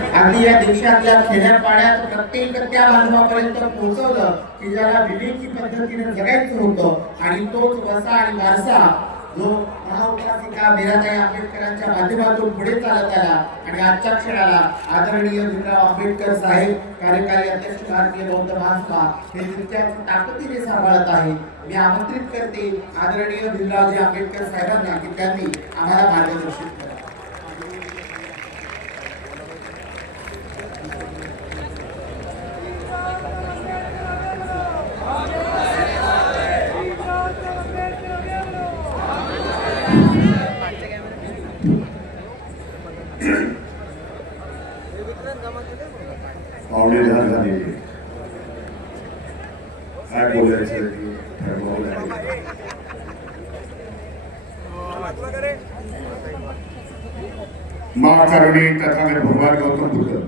अगदी या देशातल्या खेड्यापाड्यात प्रत्येक त्या बांधवापर्यंत पोहोचवलं की ज्याला विवेकी पद्धतीने जगायचं होतं. आणि तोच वसा आणि वारसा जो महाउपासिका मीराताई आंबेडकरांच्या माध्यमातून पुढे चालत आला आणि आजच्या क्षणाला आदरणीय भीमराव आंबेडकर साहेब कार्यकारी अध्यक्ष भारतीय बौद्ध महासभा हे तुमच्या ताकदीने सांभाळत आहे मी आमंत्रित करते आदरणीय भीमरावजी आंबेडकर साहेबांना की त्यांनी आम्हाला मार्गदर्शन करा पावणे दहा काय बोलायचं ते? तथागत भगवान गौतम बुद्ध.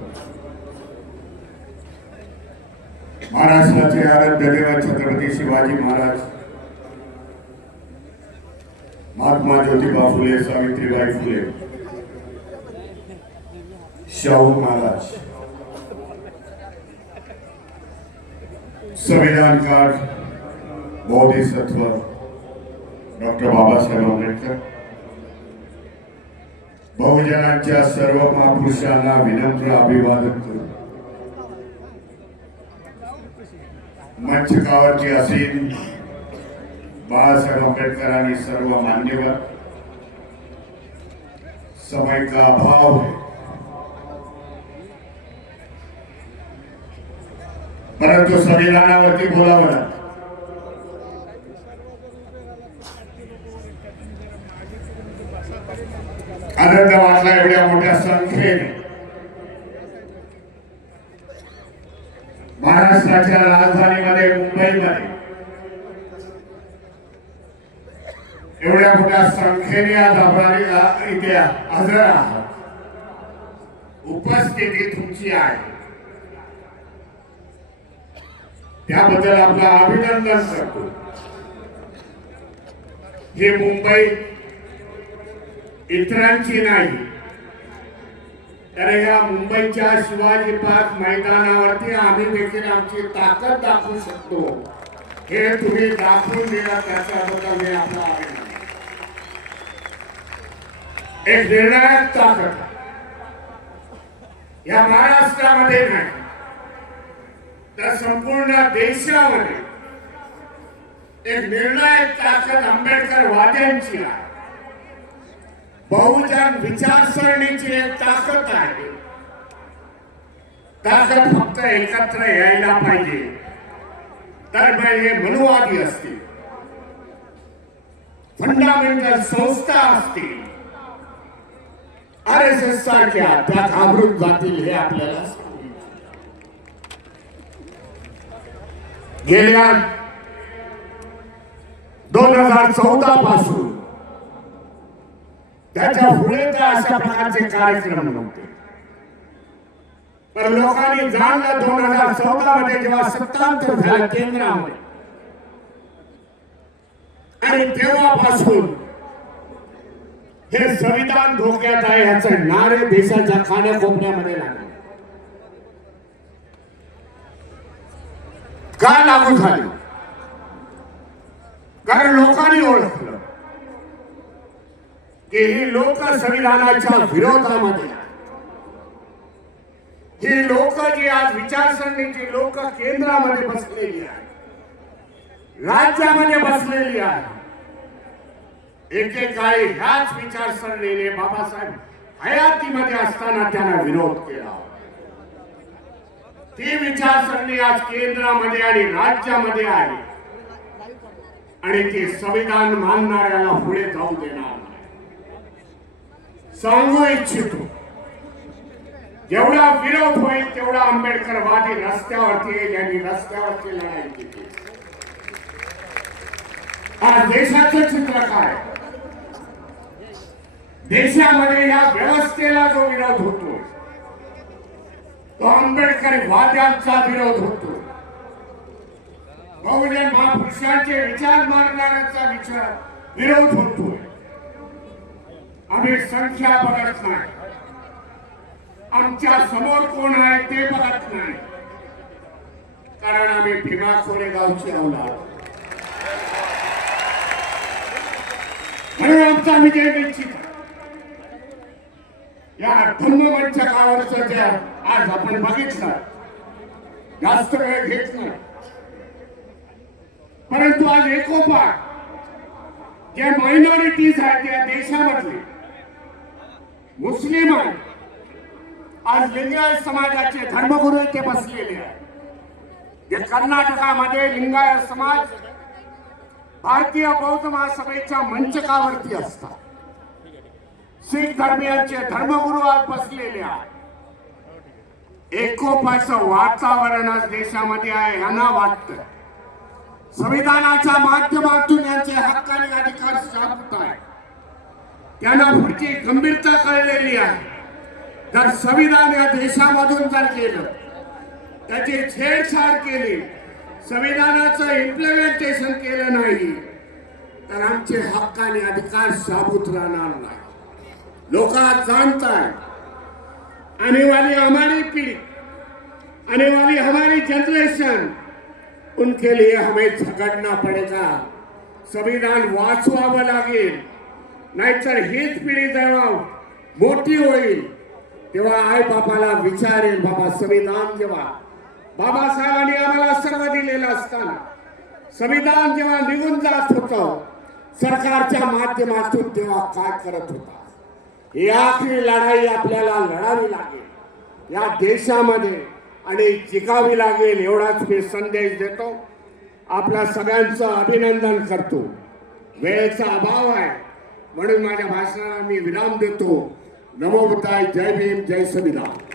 महाराष्ट्राचे आराध्य देवा छत्रपती शिवाजी महाराज. महात्मा ज्योतिबा फुले सावित्रीबाई फुले शाहू महाराज संविधान कार्ड बौद्धिसत्व डॉक्टर बाबासाहेब आंबेडकर बहुजनांच्या सर्व महापुरुषांना विनम्र अभिवादन करू मंचकावरती असेल बाळासाहेब आंबेडकर आणि सर्व मान्यवर. समय का अभाव है परंतु संविधानावरती बोलावं आनंद वाटला एवढ्या मोठ्या संख्येने. महाराष्ट्राच्या राजधानीमध्ये मुंबईमध्ये एवढ्या मोठ्या संख्येने आज आभारी इथे हजर आहात. उपस्थिती तुमची आहे. त्याबद्दल आपला अभिनंदन करतो. हे मुंबई इतरांची नाही तर या मुंबईच्या शिवाजी पार्क मैदानावरती आम्ही देखील आमची ताकद दाखवू शकतो. हे तुम्ही दाखवून दिला त्याच्याबद्दल एक निर्णायक ताकद या महाराष्ट्रामध्ये नाही तर संपूर्ण देशामध्ये एक निर्णायक ताकद आंबेडकर वाद्यांची आहे. बहुजन विचारसरणीची एक ताकद आहे. ताकद फक्त एकत्र यायला पाहिजे. तर हे मनुवादी असतील. फंडामेंटल संस्था असतील. आर एस एस सारख्या त्या घाबरून जातील हे आपल्याला गेल्या दोन हजार चौदा पासून त्याच्या पुढे तर अशा प्रकारचे कार्यक्रम नव्हते. पण लोकांनी जाणलं दोन हजार चौदा मध्ये जेव्हा सत्तांतर झालं केंद्रामध्ये. आणि तेव्हापासून हे संविधान धोक्यात आहे याचे नारे देशाच्या खाण्याखोपऱ्यामध्ये लागले का लागू झाले कारण लोकांनी ओळखलं की ही लोक संविधानाच्या विरोधामध्ये आहेत. ही लोक जी आज विचारसरणीची लोक केंद्रामध्ये बसलेली आहेत राज्यामध्ये बसलेली आहे एकेकाळी ह्याच विचारसरणीने बाबासाहेब हयातीमध्ये असताना त्यांना विरोध केला. ती विचारसरणी आज केंद्रामध्ये आणि राज्यामध्ये आहे. आणि ती संविधान मानणाऱ्याला पुढे जाऊ देणार नाही. सांगू इच्छितो जेवढा विरोध होईल तेवढा आंबेडकरवादी रस्त्यावरती येईल यांनी रस्त्यावरती लढाई केली. आज देशाचं चित्र काय? देशामध्ये या व्यवस्थेला जो विरोध होतो तो आंबेडकर वाद्यांचा विरोध होतो. बहुजन महापुरुषांचे विचार मारणाऱ्यांचा विचार विरोध होतो आम्ही संख्या बघत नाही. आमच्यासमोर कोण आहे ते बघत नाही. कारण आम्ही भीमा कोरेगावची अवलाद म्हणून आमचा विजय निश्चित या या धम्ममंचकावरचं ज्या आज आपण बघितलं जास्त वेळ घेत नाही परंतु आज एकोपा जे मायनॉरिटीज आहेत या देशामधले मुस्लिम आहेत आज लिंगायत समाजाचे धर्मगुरू इथे बसलेले आहेत. जे कर्नाटकामध्ये लिंगायत समाज भारतीय बौद्ध महासभेच्या मंचकावरती असतात. शीख धर्मियांचे धर्मगुरू आज बसलेले आहेत. एकोपाचं वातावरण आज देशामध्ये आहे यांना वाटतं संविधानाच्या माध्यमातून यांचे हक्क आणि अधिकार साधत आहे त्यांना पुढची गंभीरता कळलेली आहे. जर संविधान या देशामधून जर केलं त्याची छेडछाड केली संविधानाचं इम्प्लिमेंटेशन केलं नाही तर आमचे हक्क आणि अधिकार साबूत राहणार नाही. लोक आज जानता आने वाली हमारी पीढ़ी आने वाली हमारी जनरेशन उनके लिए हमें झगड़ना पड़ेगा. संविधान वाचवावं लागेल. नाहीतर हीच पिढी जेव्हा मोठी होईल तेव्हा आई बापाला विचारेल बाबा संविधान जेव्हा बाबासाहेबांनी आम्हाला सर्व दिलेलं असताना संविधान जेव्हा निघून जात होतं सरकारच्या माध्यमातून तेव्हा काय करत होता? ही लढाई आपल्याला लढावी लागेल. या देशामध्ये आणि जिकावी लागेल एवढाच मी संदेश देतो. आपल्या सगळ्यांचं अभिनंदन करतो. वेळेचा अभाव आहे. म्हणून माझ्या भाषणाला मी विराम देतो. नमो जय भीम जय संविधान